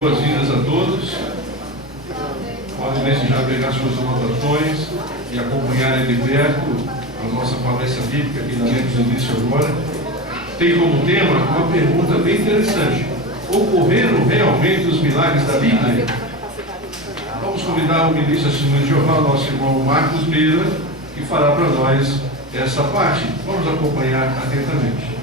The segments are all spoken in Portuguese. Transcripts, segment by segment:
Boas-vindas a todos. Podem desde já pegar suas anotações e acompanharem de perto a nossa palestra bíblica que daremos início agora. Tem como tema uma pergunta bem interessante: ocorreram realmente os milagres da Bíblia? Vamos convidar o ministro Assembleia de Jeová, nosso irmão Marcos Beira, que fará para nós essa parte. Vamos acompanhar atentamente.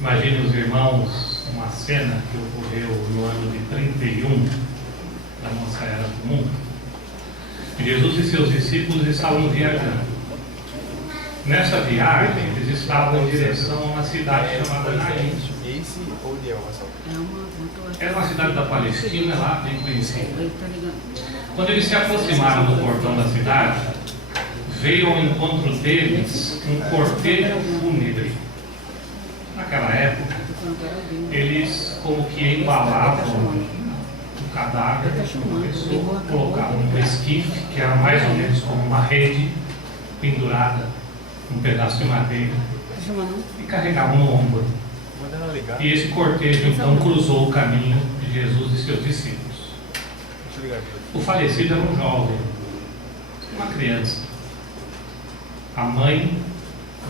Imagine os irmãos uma cena que ocorreu no ano de 31 da nossa era comum. Jesus e seus discípulos estavam viajando. Nessa viagem, eles estavam em direção a uma cidade chamada Naim. Era uma cidade da Palestina, lá bem conhecida. Quando eles se aproximaram do portão da cidade, veio ao encontro deles um cortejo fúnebre. Naquela época, eles como que embalavam o cadáver de uma pessoa, colocavam um esquife, que era mais ou menos como uma rede pendurada, um pedaço de madeira, e carregavam no ombro. E esse cortejo então cruzou o caminho de Jesus e seus discípulos. O falecido era um jovem, uma criança. A mãe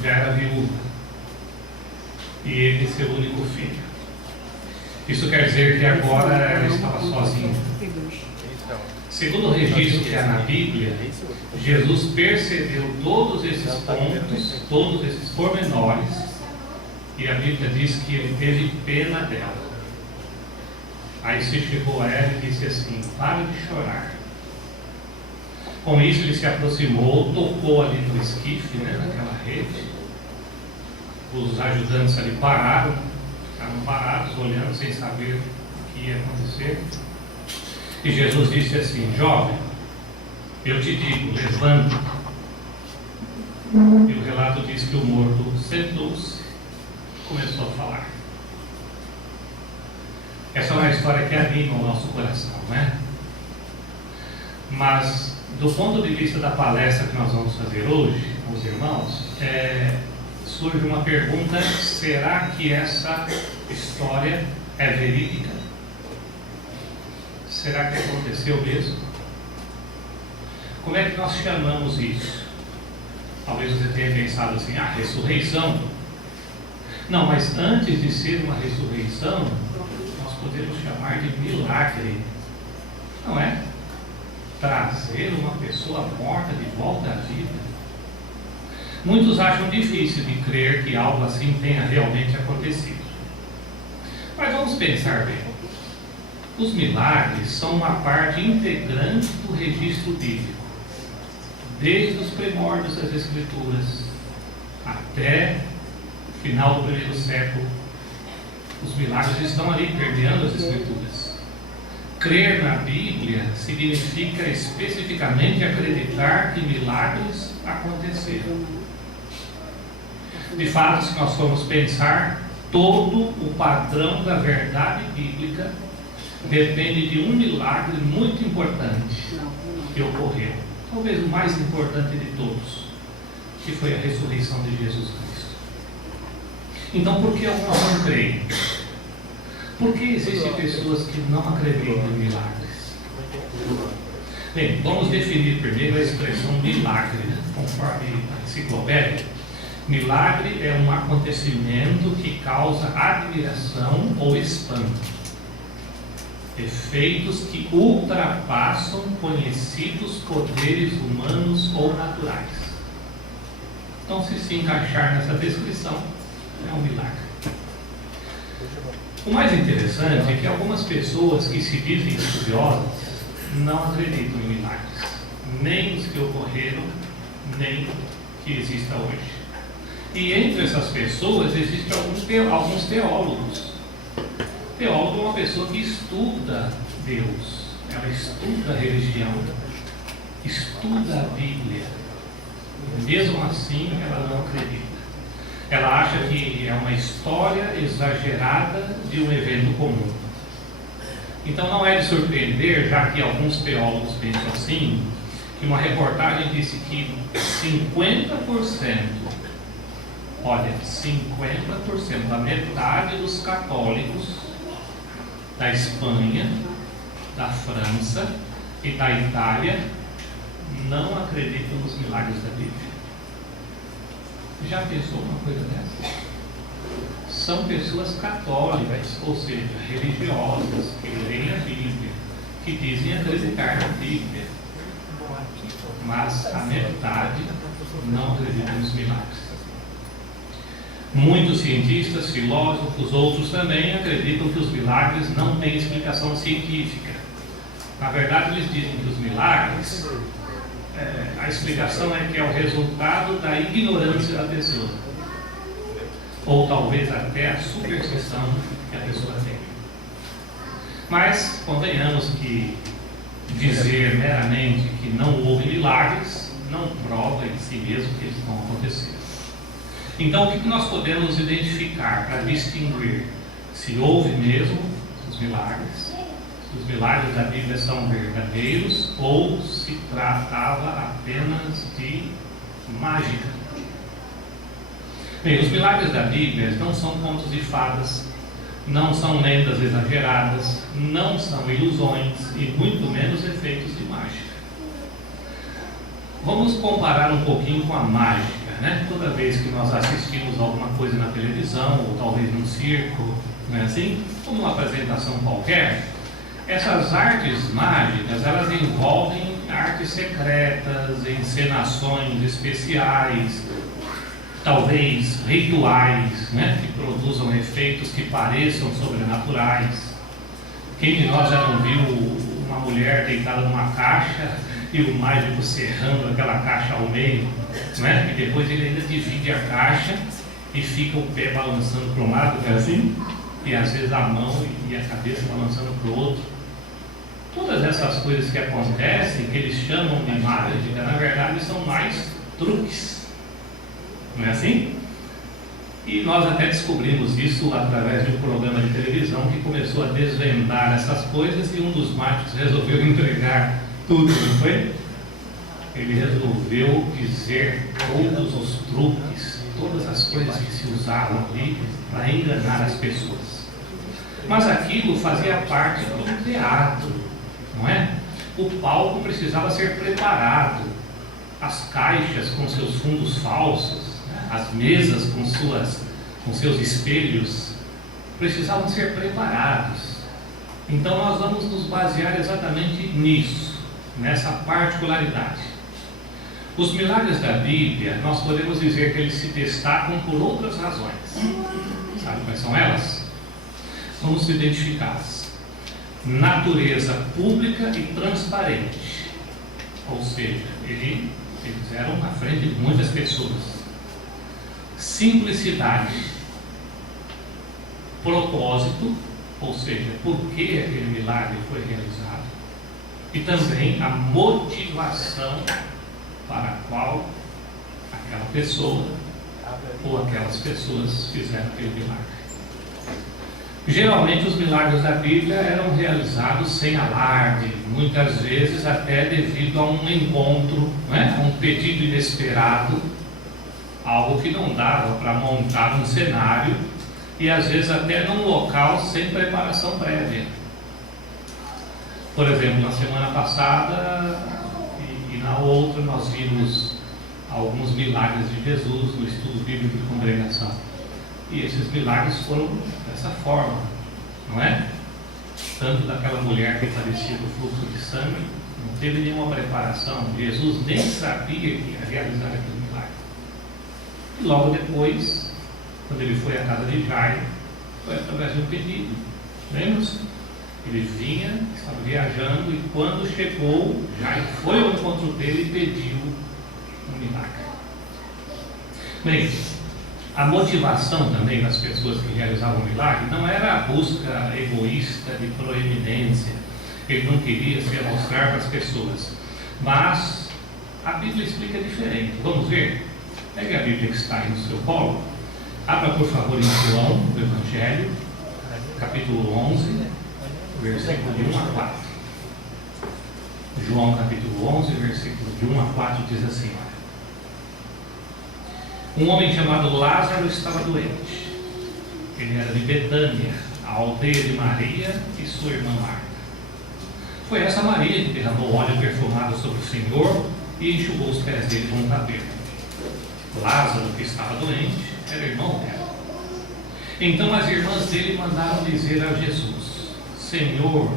já era viúva. E ele seu único filho. Isso quer dizer que agora ela estava sozinha. Segundo o registro que há na Bíblia, Jesus percebeu todos esses pontos, todos esses pormenores, e a Bíblia diz que ele teve pena dela. Aí se chegou a ela e disse assim: "Pare de chorar." Com isso ele se aproximou, tocou ali no esquife, naquela rede. Os ajudantes ali pararam, ficaram parados, olhando sem saber o que ia acontecer. E Jesus disse assim: "Jovem, eu te digo, levanta." E o relato diz que o morto sentou-se e começou a falar. Essa é uma história que anima o nosso coração, não é? Mas, do ponto de vista da palestra que nós vamos fazer hoje, com os irmãos, surge uma pergunta: será que essa história é verídica? Será que aconteceu mesmo? Como é que nós chamamos isso? Talvez você tenha pensado assim: ressurreição. Não, mas antes de ser uma ressurreição, nós podemos chamar de milagre, não é? Trazer uma pessoa morta de volta à vida. Muitos acham difícil de crer que algo assim tenha realmente acontecido. Mas vamos pensar bem. Os milagres são uma parte integrante do registro bíblico. Desde os primórdios das Escrituras até o final do primeiro século, os milagres estão ali permeando as Escrituras. Crer na Bíblia significa especificamente acreditar que milagres aconteceram. De fato, se nós formos pensar, todo o padrão da verdade bíblica depende de um milagre muito importante que ocorreu, talvez o mais importante de todos, que foi a ressurreição de Jesus Cristo. Então, por que alguns não creem? Por que existem pessoas que não acreditam em milagres? Bem, vamos definir primeiro a expressão milagre, conforme a enciclopédia. Milagre é um acontecimento que causa admiração ou espanto. Efeitos que ultrapassam conhecidos poderes humanos ou naturais. Então, se encaixar nessa descrição, é um milagre. O mais interessante é que algumas pessoas que se dizem estudiosas não acreditam em milagres, nem os que ocorreram, nem que exista hoje. E entre essas pessoas existem alguns teólogos. Teólogo é uma pessoa que estuda Deus, ela estuda a religião, estuda a Bíblia. Mesmo assim, ela não acredita. Ela acha que é uma história exagerada de um evento comum. Então não é de surpreender, já que alguns teólogos pensam assim, que uma reportagem disse que 50%, olha, 50%, a metade dos católicos da Espanha, da França e da Itália não acreditam nos milagres da Bíblia. Já pensou uma coisa dessa? São pessoas católicas, ou seja, religiosas, que leem a Bíblia, que dizem acreditar na Bíblia, mas a metade não acredita nos milagres. Muitos cientistas, filósofos, outros também acreditam que os milagres não têm explicação científica. Na verdade, eles dizem que os milagres, a explicação é que é o resultado da ignorância da pessoa, ou talvez até a superstição que a pessoa tem. Mas convenhamos que dizer meramente que não houve milagres não prova em si mesmo que eles vão acontecer. Então, o que nós podemos identificar para distinguir se houve mesmo os milagres, se os milagres da Bíblia são verdadeiros ou se tratava apenas de mágica? Bem, os milagres da Bíblia não são contos de fadas, não são lendas exageradas, não são ilusões e muito menos efeitos de mágica. Vamos comparar um pouquinho com a mágica. Toda vez que nós assistimos alguma coisa na televisão, ou talvez num circo, não é assim? Ou numa apresentação qualquer, essas artes mágicas, elas envolvem artes secretas, encenações especiais, talvez rituais, que produzam efeitos que pareçam sobrenaturais. Quem de nós já não viu uma mulher deitada numa caixa e o mágico serrando aquela caixa ao meio, e depois ele ainda divide a caixa e fica o pé balançando para um lado, que é assim, e às vezes a mão e a cabeça balançando para o outro. Todas essas coisas que acontecem, que eles chamam de mágica, na verdade são mais truques, não é assim? E nós até descobrimos isso através de um programa de televisão que começou a desvendar essas coisas, e um dos mágicos resolveu entregar tudo, não foi? Ele resolveu dizer todos os truques, todas as coisas que se usavam ali para enganar as pessoas. Mas aquilo fazia parte do teatro, não é? O palco precisava ser preparado, as caixas com seus fundos falsos, as mesas com seus espelhos, precisavam ser preparados. Então nós vamos nos basear exatamente nisso, nessa particularidade. Os milagres da Bíblia, nós podemos dizer que eles se destacam por outras razões. Sabe quais são elas? Vamos identificá-las. Natureza pública e transparente. Ou seja, eles eram na frente de muitas pessoas. Simplicidade. Propósito, ou seja, por que aquele milagre foi realizado. E também a motivação para a qual aquela pessoa ou aquelas pessoas fizeram aquele milagre. Geralmente os milagres da Bíblia eram realizados sem alarde, muitas vezes até devido a um encontro, um pedido inesperado, algo que não dava para montar um cenário, e às vezes até num local sem preparação prévia. Por exemplo, na semana passada e na outra nós vimos alguns milagres de Jesus no estudo bíblico de congregação. E esses milagres foram dessa forma, não é? Tanto daquela mulher que padecia do fluxo de sangue, não teve nenhuma preparação. Jesus nem sabia que ia realizar aquele milagre. E logo depois, quando ele foi à casa de Jairo, foi através de um pedido. Lembra-se? Ele vinha, estava viajando, e quando chegou, Jairo foi ao encontro dele e pediu um milagre. Bem, a motivação também das pessoas que realizavam o milagre não era a busca egoísta de proeminência. Ele não queria se mostrar para as pessoas, mas A Bíblia explica diferente. Vamos ver? Pegue a Bíblia que está aí no seu colo. Abra, por favor, em João, do Evangelho, capítulo 11, versículo de 1 a 4. João, capítulo 11, versículo de 1 a 4, diz assim: um homem chamado Lázaro estava doente. Ele era de Betânia, a aldeia de Maria e sua irmã Marta. Foi essa Maria que derramou óleo perfumado sobre o Senhor e enxugou os pés dele com um cabelo. Lázaro, que estava doente, era irmão dela. Então as irmãs dele mandaram dizer a Jesus: Senhor,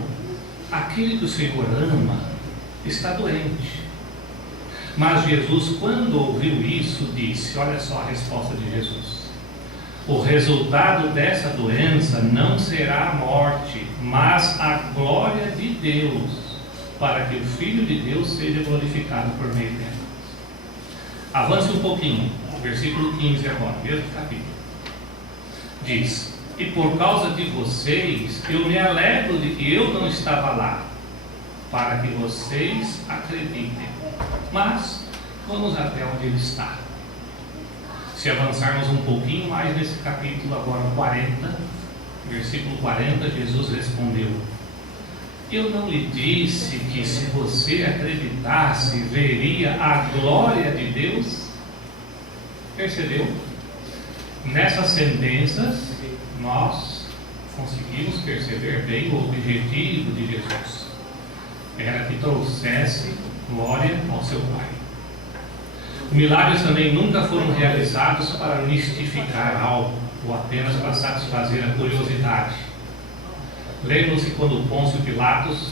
aquele que o Senhor ama está doente. Mas Jesus, quando ouviu isso, disse, olha só a resposta de Jesus: o resultado dessa doença não será a morte, mas a glória de Deus, para que o Filho de Deus seja glorificado por meio dela. Avance um pouquinho, versículo 15 agora, mesmo capítulo. Diz: e por causa de vocês, eu me alegro de que eu não estava lá, para que vocês acreditem. Mas vamos até onde ele está. Se avançarmos um pouquinho mais nesse capítulo, agora 40, versículo 40, Jesus respondeu: eu não lhe disse que se você acreditasse, veria a glória de Deus? Percebeu? Nessas sentenças, nós conseguimos perceber bem o objetivo de Jesus. Era que trouxesse glória ao seu Pai. Milagres também nunca foram realizados para mistificar algo ou apenas para satisfazer a curiosidade. Lembram-se quando Pôncio Pilatos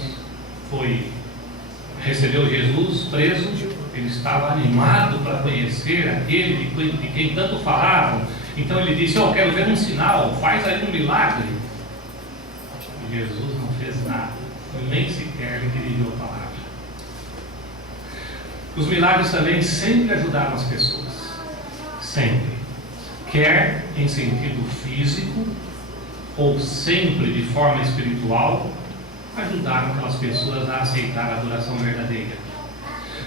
recebeu Jesus preso? Ele estava animado para conhecer aquele de quem tanto falavam. Então ele disse: eu quero ver um sinal, faz aí um milagre. E Jesus não fez nada, nem sequer lhe dirigiu a palavra. Os milagres também sempre ajudaram as pessoas, sempre, quer em sentido físico ou sempre de forma espiritual, ajudaram aquelas pessoas a aceitar a adoração verdadeira.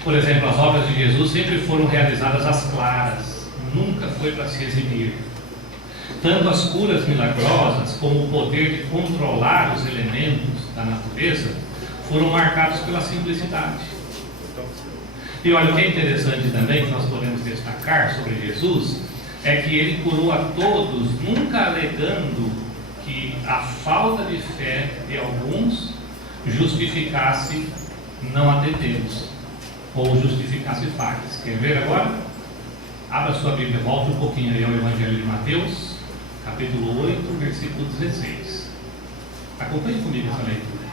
Por exemplo, as obras de Jesus sempre foram realizadas às claras, nunca foi para se exibir. Tanto as curas milagrosas como o poder de controlar os elementos da natureza foram marcados pela simplicidade. E olha, o que é interessante também, que nós podemos destacar sobre Jesus, é que ele curou a todos, nunca alegando que a falta de fé de alguns justificasse não atendê-los, ou justificasse falhas. Quer ver agora? Abra sua Bíblia, volte um pouquinho aí ao Evangelho de Mateus, capítulo 8, versículo 16. Acompanhe comigo essa leitura.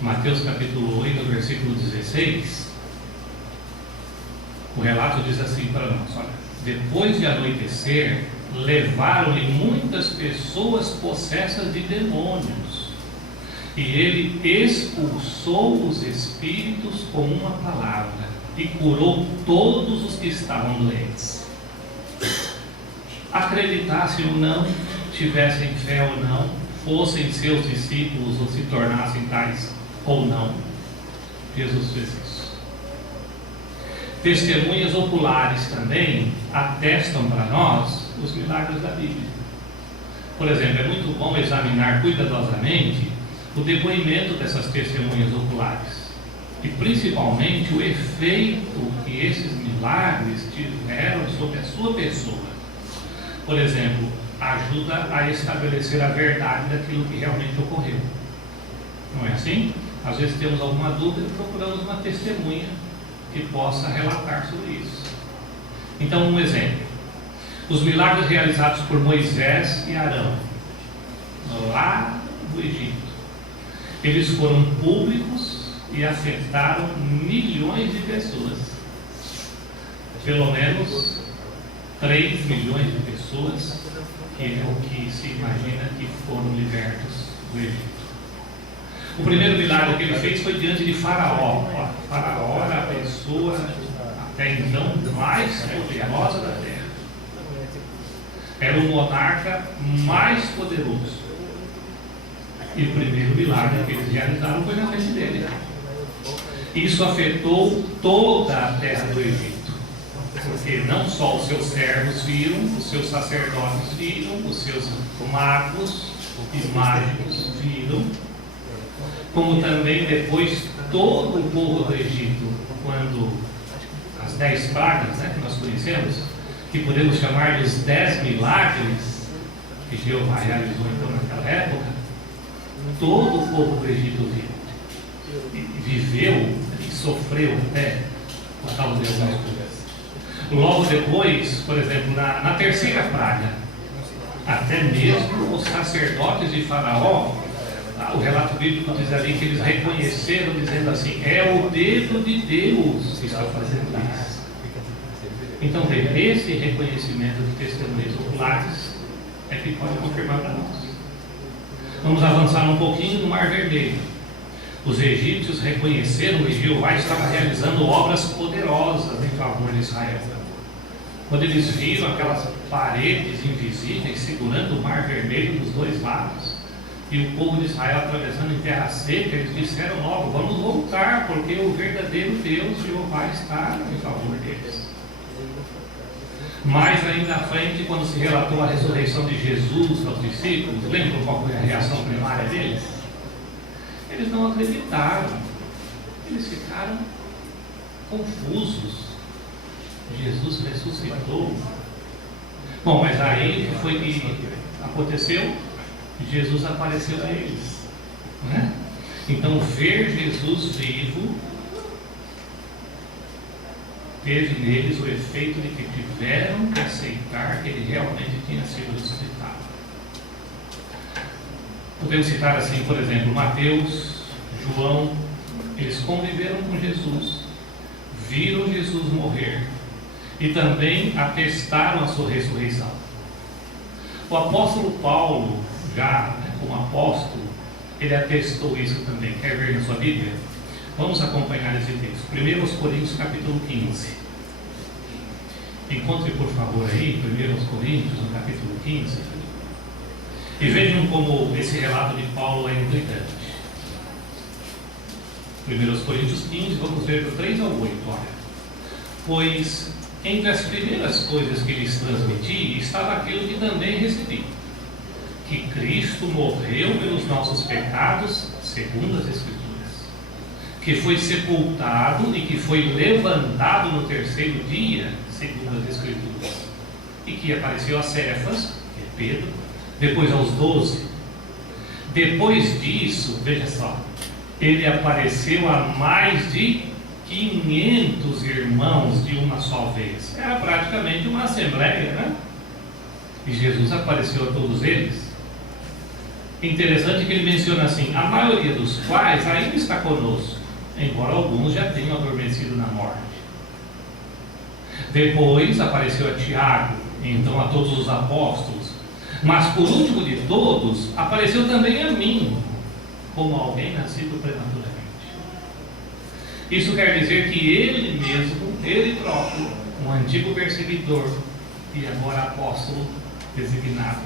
Mateus capítulo 8, versículo 16. O relato diz assim para nós: olha, depois de anoitecer, levaram-lhe muitas pessoas possessas de demônios, e ele expulsou os espíritos com uma palavra e curou todos os que estavam doentes. Acreditassem ou não, tivessem fé ou não, fossem seus discípulos ou se tornassem tais ou não, Jesus fez isso. Testemunhas oculares também atestam para nós os milagres da Bíblia. Por exemplo, é muito bom examinar cuidadosamente o depoimento dessas testemunhas oculares e principalmente o efeito que esses milagres tiveram sobre a sua pessoa. Por exemplo, ajuda a estabelecer a verdade daquilo que realmente ocorreu. Não é assim? Às vezes temos alguma dúvida e procuramos uma testemunha que possa relatar sobre isso. Então, um exemplo: os milagres realizados por Moisés e Arão lá do Egito, eles foram públicos e afetaram milhões de pessoas. Pelo menos 3 milhões de pessoas, que é o que se imagina que foram libertos do Egito. O primeiro milagre que ele fez foi diante de Faraó. Faraó era a pessoa até então mais poderosa da terra. Era o monarca mais poderoso. E o primeiro milagre que eles realizaram foi na frente dele. Isso afetou toda a terra do Egito, porque não só os seus servos viram, os seus sacerdotes viram, os seus magos e mágicos viram, como também depois todo o povo do Egito, quando as 10 pragas, né, que nós conhecemos, que podemos chamar de os 10 milagres que Jeová realizou então naquela época, todo o povo do Egito viu, e viveu e sofreu até por causa de algumas coisas. Logo depois, por exemplo, na terceira praga, até mesmo os sacerdotes de Faraó, o relato bíblico diz ali que eles reconheceram, dizendo assim: é o dedo de Deus que está fazendo isso. Então, veja, esse reconhecimento de testemunhas oculares é que pode confirmar para nós. Vamos avançar um pouquinho no Mar Vermelho. Os egípcios reconheceram que Jeová estava realizando obras poderosas em favor de Israel. Quando eles viram aquelas paredes invisíveis segurando o Mar Vermelho dos dois lados, e o povo de Israel atravessando em terra seca, eles disseram logo: vamos voltar, porque o verdadeiro Deus, Jeová, está em favor deles. Mais ainda à frente, quando se relatou a ressurreição de Jesus aos discípulos, lembram qual foi a reação primária deles? Eles não acreditaram, eles ficaram confusos. Jesus ressuscitou. Bom, mas aí o que foi que aconteceu? Jesus apareceu a eles, né? Então, ver Jesus vivo teve neles o efeito de que tiveram que aceitar que ele realmente tinha sido ressuscitado. Podemos citar assim, por exemplo, Mateus, João. Eles conviveram com Jesus, viram Jesus morrer e também atestaram a sua ressurreição. O apóstolo Paulo, já como apóstolo, ele atestou isso também. Quer ver na sua Bíblia? Vamos acompanhar esse texto. 1 Coríntios capítulo 15. Encontre, por favor, aí 1 Coríntios, no capítulo 15. E vejam como esse relato de Paulo é implicante. 1 Coríntios 15, vamos ver do 3 ao 8. Olha. Pois entre as primeiras coisas que lhes transmiti estava aquilo que também recebi: que Cristo morreu pelos nossos pecados, segundo as Escrituras, que foi sepultado e que foi levantado no terceiro dia, segundo as Escrituras, e que apareceu a Cefas, que é Pedro, depois aos 12. Depois disso, veja só, ele apareceu a mais de 500 irmãos de uma só vez. Era praticamente uma assembleia, né? E Jesus apareceu a todos eles. Interessante que ele menciona assim: a maioria dos quais ainda está conosco, embora alguns já tenham adormecido na morte. Depois apareceu a Tiago, e então a todos os apóstolos. Mas por último de todos, apareceu também a mim, como alguém nascido prematuramente. Isso quer dizer que ele mesmo, ele próprio, um antigo perseguidor e agora apóstolo designado,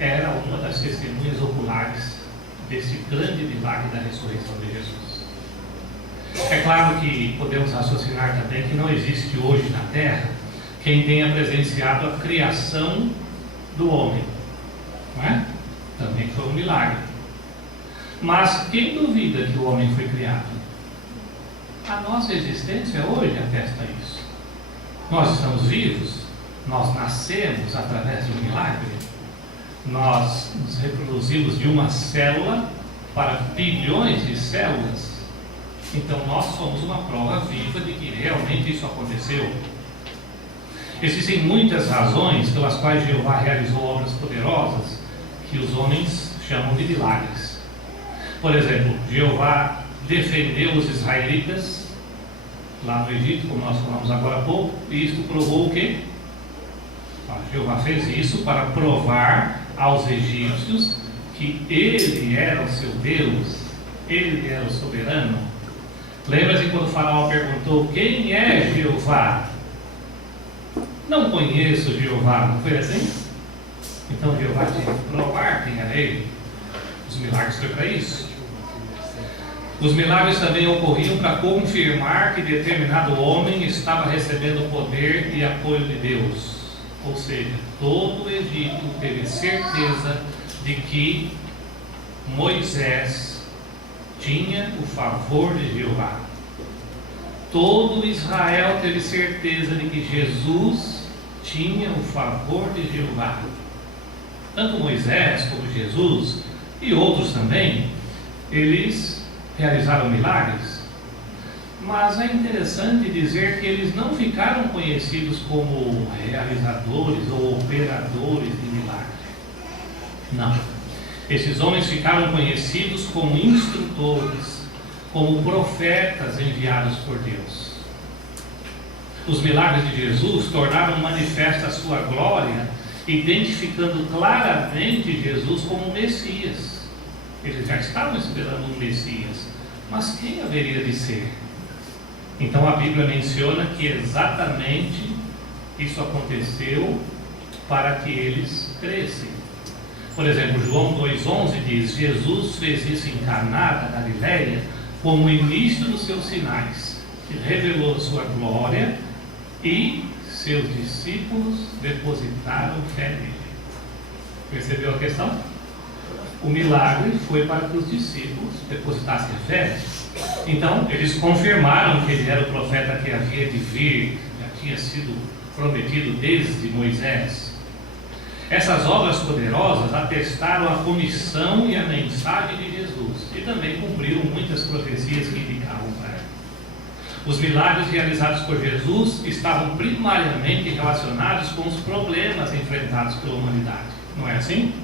era uma das testemunhas oculares desse grande milagre da ressurreição de Jesus. É claro que podemos raciocinar também que não existe hoje na Terra quem tenha presenciado a criação do homem, não é? Também foi um milagre. Mas quem duvida que o homem foi criado? A nossa existência hoje atesta isso. Nós estamos vivos, nós nascemos através de um milagre. Nós nos reproduzimos de uma célula para bilhões de células. Então nós somos uma prova viva de que realmente isso aconteceu. Existem muitas razões pelas quais Jeová realizou obras poderosas que os homens chamam de milagres. Por exemplo, Jeová defendeu os israelitas lá no Egito, como nós falamos agora há pouco, e isto provou o quê? Jeová fez isso para provar aos egípcios que ele era o seu Deus, ele era o soberano. Lembra-se quando o faraó perguntou: quem é Jeová? Não conheço Jeová, não foi assim? Então Jeová tinha que provar quem era ele. Os milagres foi para isso. Os milagres também ocorriam para confirmar que determinado homem estava recebendo poder e apoio de Deus. Ou seja, todo o Egito teve certeza de que Moisés tinha o favor de Jeová. Todo Israel teve certeza de que Jesus tinha o favor de Jeová. Tanto Moisés como Jesus e outros também, eles realizaram milagres. Mas é interessante dizer que eles não ficaram conhecidos como realizadores ou operadores de milagres. Não. Esses homens ficaram conhecidos como instrutores, como profetas enviados por Deus. Os milagres de Jesus tornaram manifesta a sua glória, identificando claramente Jesus como Messias. Eles já estavam esperando um Messias, mas quem haveria de ser? Então a Bíblia menciona que exatamente isso aconteceu para que eles crescem. Por exemplo, João 2,11 diz: Jesus fez isso em Caná da Galileia como o início dos seus sinais, que revelou sua glória, e seus discípulos depositaram fé nele. Percebeu a questão? O milagre foi para que os discípulos depositassem a fé. Então, eles confirmaram que ele era o profeta que havia de vir, já tinha sido prometido desde Moisés. Essas obras poderosas atestaram a comissão e a mensagem de Jesus e também cumpriram muitas profecias que indicavam para ele. Os milagres realizados por Jesus estavam primariamente relacionados com os problemas enfrentados pela humanidade. Não é assim?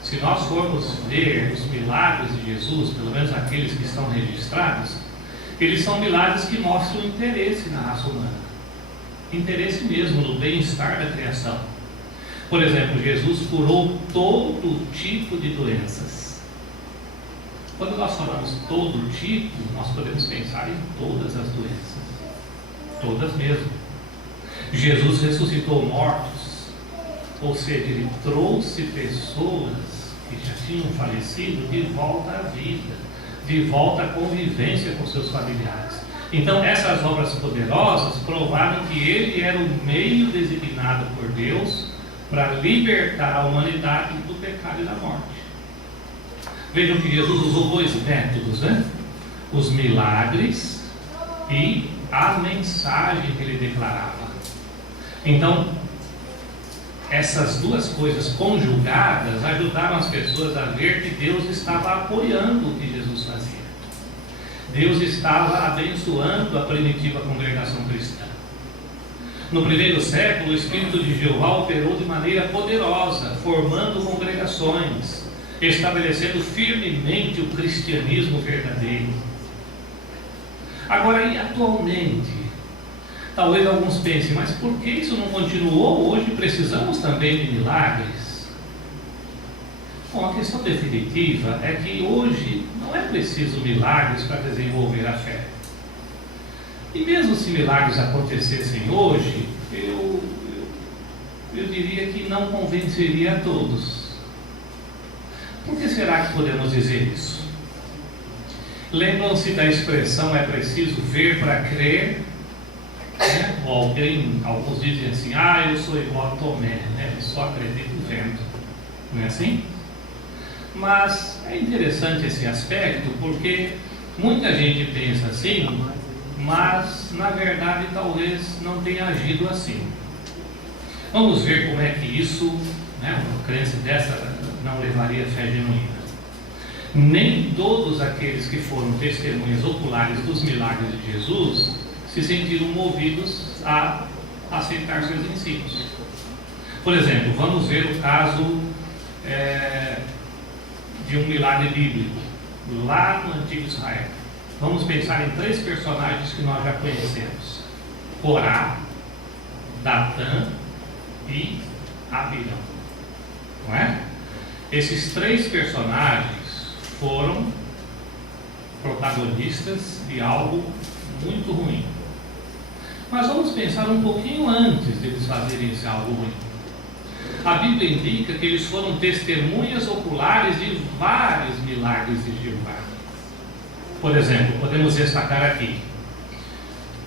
Se nós formos ver os milagres de Jesus, pelo menos aqueles que estão registrados, eles são milagres que mostram interesse na raça humana. Interesse mesmo no bem-estar da criação. Por exemplo, Jesus curou todo tipo de doenças. Quando nós falamos todo tipo, nós podemos pensar em todas as doenças. Todas mesmo. Jesus ressuscitou mortos, ou seja, ele trouxe pessoas que já tinham falecido de volta à vida, de volta à convivência com seus familiares. Então essas obras poderosas provaram que ele era o meio designado por Deus para libertar a humanidade do pecado e da morte. Vejam que Jesus usou dois métodos, né? Os milagres e a mensagem que ele declarava. Então, essas duas coisas conjugadas ajudaram as pessoas a ver que Deus estava apoiando o que Jesus fazia. Deus estava abençoando a primitiva congregação cristã. No primeiro século, o Espírito de Jeová operou de maneira poderosa, formando congregações, estabelecendo firmemente o cristianismo verdadeiro. Agora, e atualmente? Talvez alguns pensem, mas por que isso não continuou? Hoje precisamos também de milagres. Bom, a questão definitiva é que hoje não é preciso milagres para desenvolver a fé. E mesmo se milagres acontecessem hoje, eu diria que não convenceria a todos. Por que será que podemos dizer isso? Lembram-se da expressão "é preciso ver para crer"? Né? Ou alguns dizem assim: eu sou igual a Tomé, né? Eu só acredito vendo. Não é assim? Mas é interessante esse aspecto, porque muita gente pensa assim, mas na verdade talvez não tenha agido assim. Vamos ver como é que isso, né, uma crença dessa não levaria a fé genuína. Nem todos aqueles que foram testemunhas oculares dos milagres de Jesus se sentiram movidos a aceitar seus ensinos. Por exemplo, vamos ver o caso de um milagre bíblico lá no Antigo Israel. Vamos pensar em três personagens que nós já conhecemos: Corá, Datã e Abirão. Não é? Esses três personagens foram protagonistas de algo muito ruim. Mas vamos pensar um pouquinho antes deles fazerem esse algo ruim. A Bíblia indica que eles foram testemunhas oculares de vários milagres de Jeová. Por exemplo, podemos destacar aqui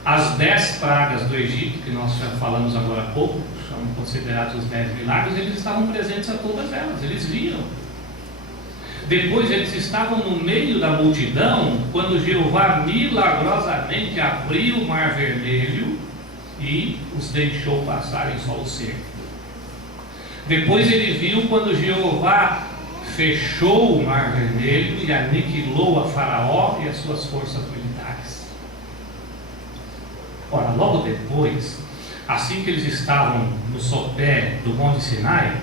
as 10 pragas do Egito, que nós já falamos agora há pouco, são considerados os 10 milagres. Eles estavam presentes a todas elas, eles viram. Depois eles estavam no meio da multidão, quando Jeová milagrosamente abriu o mar vermelho e os deixou passar em solo seco. Depois ele viu quando Jeová fechou o mar vermelho e aniquilou a Faraó e as suas forças militares. Ora, logo depois, assim que eles estavam no sopé do Monte Sinai,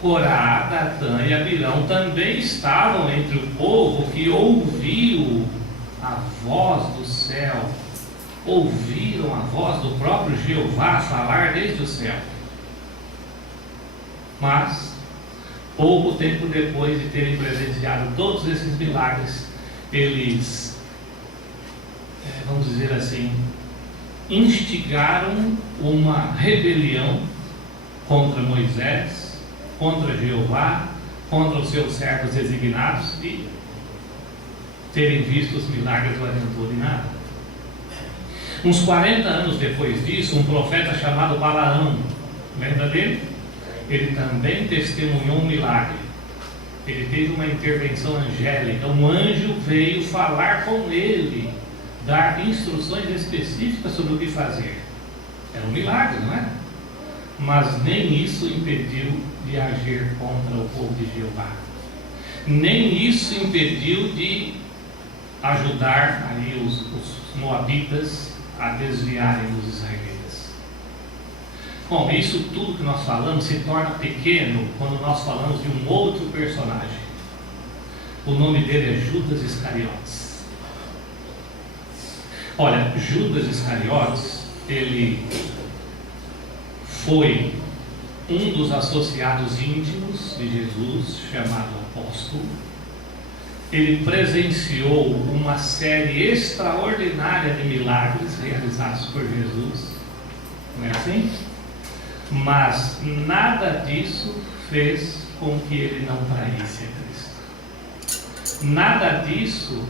Corá, Datã e Abirão também estavam entre o povo que ouviu a voz do céu, ouviram a voz do próprio Jeová falar desde o céu. Mas, pouco tempo depois de terem presenciado todos esses milagres, eles, vamos dizer assim, instigaram uma rebelião contra Moisés, contra Jeová, contra os seus servos designados, e terem visto os milagres não adiantou de nada. Uns 40 anos depois disso, um profeta chamado Balaão, lembra dele? Ele também testemunhou um milagre. Ele teve uma intervenção angélica. Um anjo veio falar com ele, dar instruções específicas sobre o que fazer. Era um milagre, não é? Mas nem isso impediu de agir contra o povo de Jeová. Nem isso impediu de ajudar aí os moabitas a desviarem os israelitas. Bom, isso tudo que nós falamos se torna pequeno quando nós falamos de um outro personagem. O nome dele é Judas Iscariotes. Olha, Judas Iscariotes, ele foi um dos associados íntimos de Jesus, chamado apóstolo. Ele presenciou uma série extraordinária de milagres realizados por Jesus, não é assim? Mas nada disso fez com que ele não traísse a Cristo. Nada disso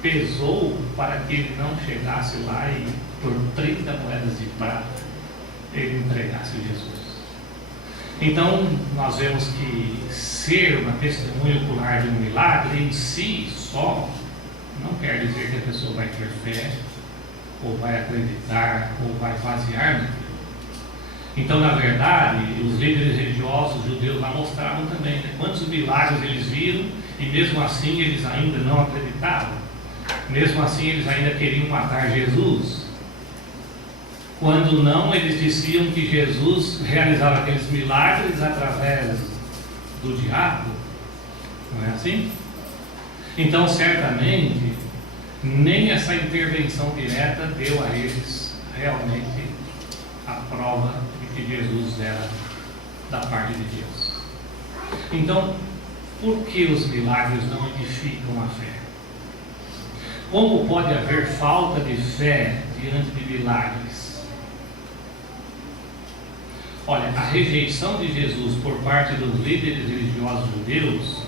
pesou para que ele não chegasse lá e por 30 moedas de prata ele entregasse Jesus. Então nós vemos que ser uma testemunha ocular de um milagre em si só não quer dizer que a pessoa vai ter fé, ou vai acreditar, ou vai basear naquilo. Então, na verdade, os líderes religiosos judeus lá mostravam também, né, quantos milagres eles viram, e mesmo assim eles ainda não acreditavam. Mesmo assim eles ainda queriam matar Jesus. Quando não, eles diziam que Jesus realizava aqueles milagres através do diabo. Não é assim? Então, certamente, nem essa intervenção direta deu a eles realmente a prova de que Jesus era da parte de Deus. Então, por que os milagres não edificam a fé? Como pode haver falta de fé diante de milagres? Olha, a rejeição de Jesus por parte dos líderes religiosos judeus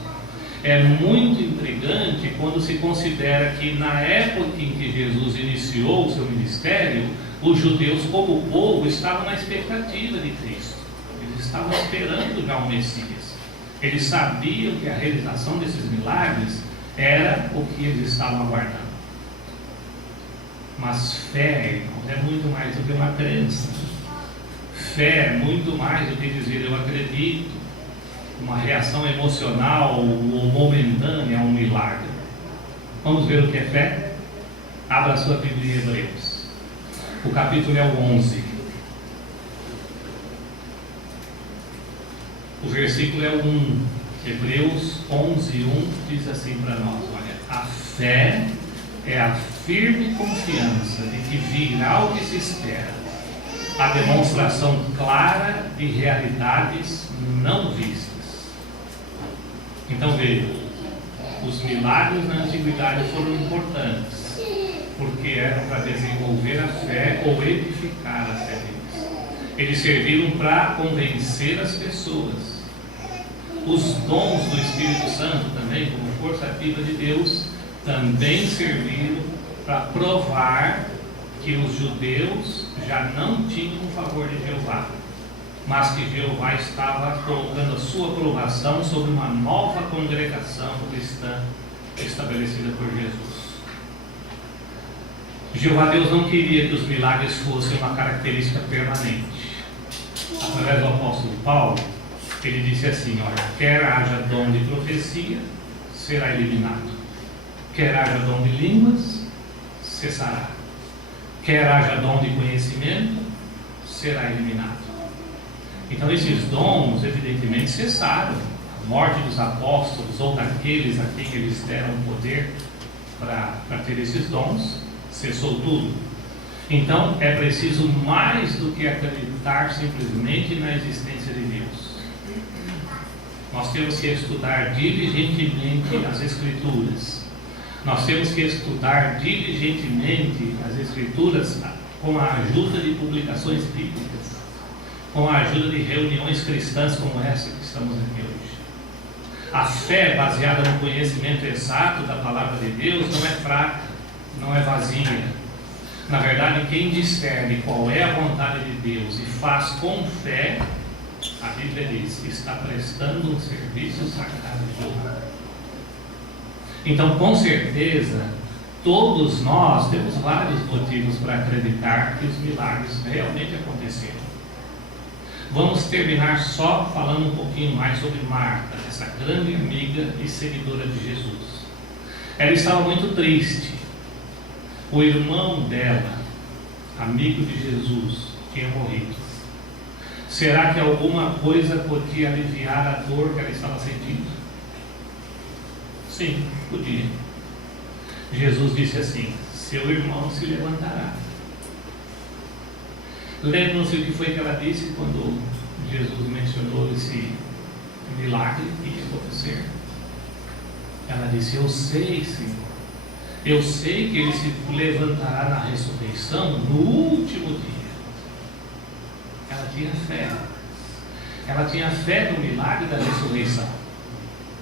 é muito intrigante quando se considera que na época em que Jesus iniciou o seu ministério, os judeus como povo estavam na expectativa de Cristo. Eles estavam esperando já o Messias. Eles sabiam que a realização desses milagres era o que eles estavam aguardando. Mas fé, irmãos, é muito mais do que uma crença. Fé é muito mais do que dizer eu acredito, uma reação emocional ou momentânea a um milagre. Vamos ver o que é fé? Abra a sua Bíblia em Hebreus. O capítulo é o 11. O versículo é o 1. Hebreus 11, 1 diz assim para nós: olha, a fé é a firme confiança de que virá o que se espera, a demonstração clara de realidades não vistas. Então veja, os milagres na antiguidade foram importantes, porque eram para desenvolver a fé ou edificar a fé deles. Eles serviram para convencer as pessoas. Os dons do Espírito Santo também, como força ativa de Deus, também serviram para provar que os judeus já não tinham o favor de Jeová, mas que Jeová estava colocando a sua aprovação sobre uma nova congregação cristã estabelecida por Jesus. Jeová Deus não queria que os milagres fossem uma característica permanente. Através do apóstolo Paulo, ele disse assim: olha, quer haja dom de profecia, será eliminado. Quer haja dom de línguas, cessará. Quer haja dom de conhecimento, será eliminado. Então esses dons evidentemente cessaram. A morte dos apóstolos ou daqueles a quem eles deram poder para ter esses dons, cessou tudo. Então é preciso mais do que acreditar simplesmente na existência de Deus. Nós temos que estudar diligentemente as Escrituras. Nós temos que estudar diligentemente as Escrituras com a ajuda de publicações bíblicas, com a ajuda de reuniões cristãs como essa que estamos aqui hoje. A fé baseada no conhecimento exato da palavra de Deus não é fraca, não é vazia. Na verdade, quem discerne qual é a vontade de Deus e faz com fé, a Bíblia diz, está prestando um serviço sagrado de Jeová. Então, com certeza, todos nós temos vários motivos para acreditar que os milagres realmente aconteceram. Vamos terminar só falando um pouquinho mais sobre Marta, essa grande amiga e seguidora de Jesus. Ela estava muito triste. O irmão dela, amigo de Jesus, tinha morrido. Será que alguma coisa podia aliviar a dor que ela estava sentindo? Sim, podia. Jesus disse assim: seu irmão se levantará. Lembram-se o que foi que ela disse quando Jesus mencionou esse milagre que ia acontecer? Ela disse: eu sei, Senhor. Eu sei que ele se levantará na ressurreição no último dia. Ela tinha fé. Ela tinha fé no milagre da ressurreição.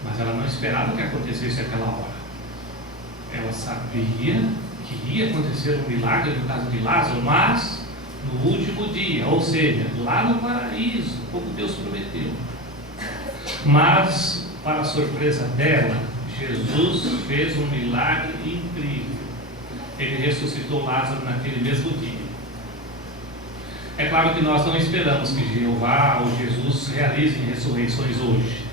Mas ela não esperava que acontecesse aquela hora. Ela sabia que ia acontecer um milagre no caso de Lázaro, mas no último dia, ou seja, lá no paraíso, como Deus prometeu. Mas, para a surpresa dela, Jesus fez um milagre incrível. Ele ressuscitou Lázaro naquele mesmo dia. É claro que nós não esperamos que Jeová ou Jesus realizem ressurreições hoje.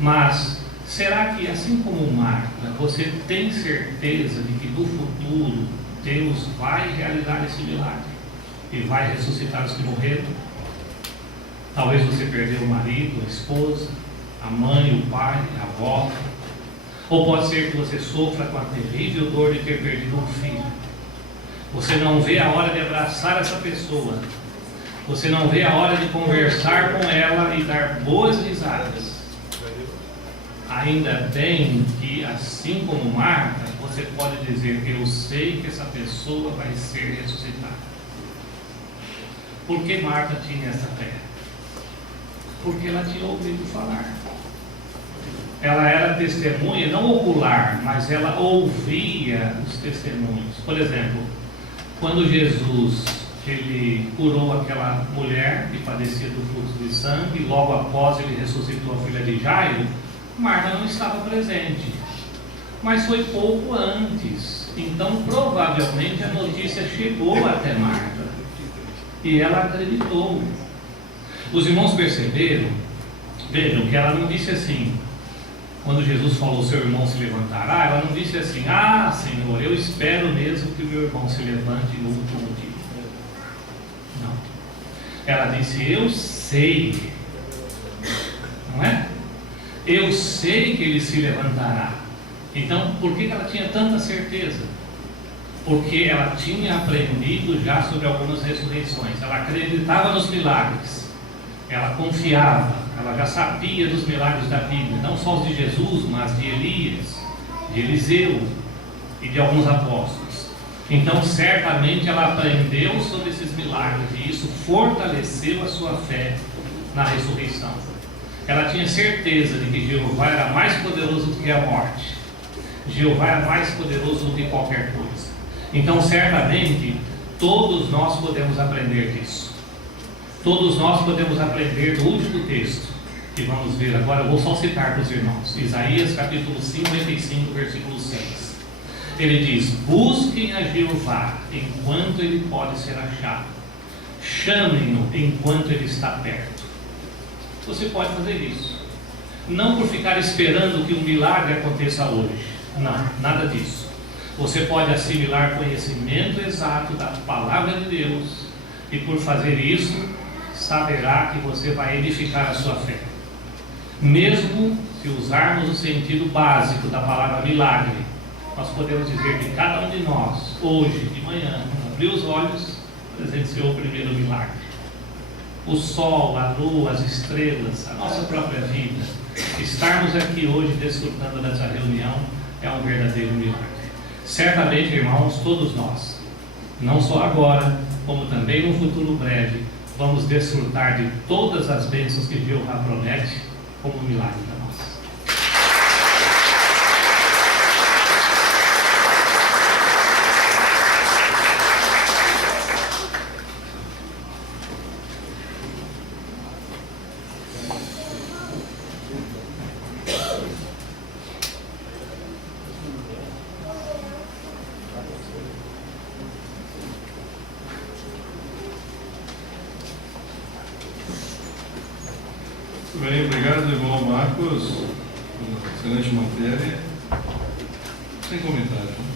Mas, será que, assim como Marta, você tem certeza de que no futuro Deus vai realizar esse milagre? E vai ressuscitar os que morreram? Talvez você perdeu o marido, a esposa, a mãe, o pai, a avó. Ou pode ser que você sofra com a terrível dor de ter perdido um filho. Você não vê a hora de abraçar essa pessoa. Você não vê a hora de conversar com ela e dar boas risadas. Ainda bem que, assim como Marta, você pode dizer: eu sei que essa pessoa vai ser ressuscitada. Por que Marta tinha essa fé? Porque ela tinha ouvido falar. Ela era testemunha, não ocular, mas ela ouvia os testemunhos. Por exemplo, quando Jesus ele curou aquela mulher que padecia do fluxo de sangue, logo após ele ressuscitou a filha de Jairo, Marta não estava presente, mas foi pouco antes. Então provavelmente a notícia chegou até Marta e ela acreditou. Os irmãos perceberam, vejam que ela não disse assim, quando Jesus falou: seu irmão se levantará, ela não disse assim: ah, Senhor, eu espero mesmo que o meu irmão se levante no último dia. Não. Ela disse: eu sei. Não é? Eu sei que ele se levantará. Então, por que ela tinha tanta certeza? Porque ela tinha aprendido já sobre algumas ressurreições. Ela acreditava nos milagres. Ela confiava. Ela já sabia dos milagres da Bíblia, não só os de Jesus, mas de Elias, de Eliseu e de alguns apóstolos. Então, certamente ela aprendeu sobre esses milagres e isso fortaleceu a sua fé na ressurreição. Ela tinha certeza de que Jeová era mais poderoso do que a morte. Jeová é mais poderoso do que qualquer coisa. Então, certamente, todos nós podemos aprender disso. Todos nós podemos aprender do último texto que vamos ver agora. Eu vou só citar para os irmãos. Isaías capítulo 55, versículo 6. Ele diz: busquem a Jeová enquanto ele pode ser achado. Chamem-no enquanto ele está perto. Você pode fazer isso. Não por ficar esperando que um milagre aconteça hoje. Não, nada disso. Você pode assimilar conhecimento exato da palavra de Deus, e por fazer isso, saberá que você vai edificar a sua fé. Mesmo se usarmos o sentido básico da palavra milagre, nós podemos dizer que cada um de nós, hoje de manhã, quando abriu os olhos, presenciou o primeiro milagre. O sol, a lua, as estrelas, a nossa própria vida. Estarmos aqui hoje desfrutando dessa reunião é um verdadeiro milagre. Certamente, irmãos, todos nós, não só agora, como também no futuro breve, vamos desfrutar de todas as bênçãos que Jeová promete como um milagre para nós. Muito bem, obrigado, irmão Marcos, pela excelente matéria. Sem comentário.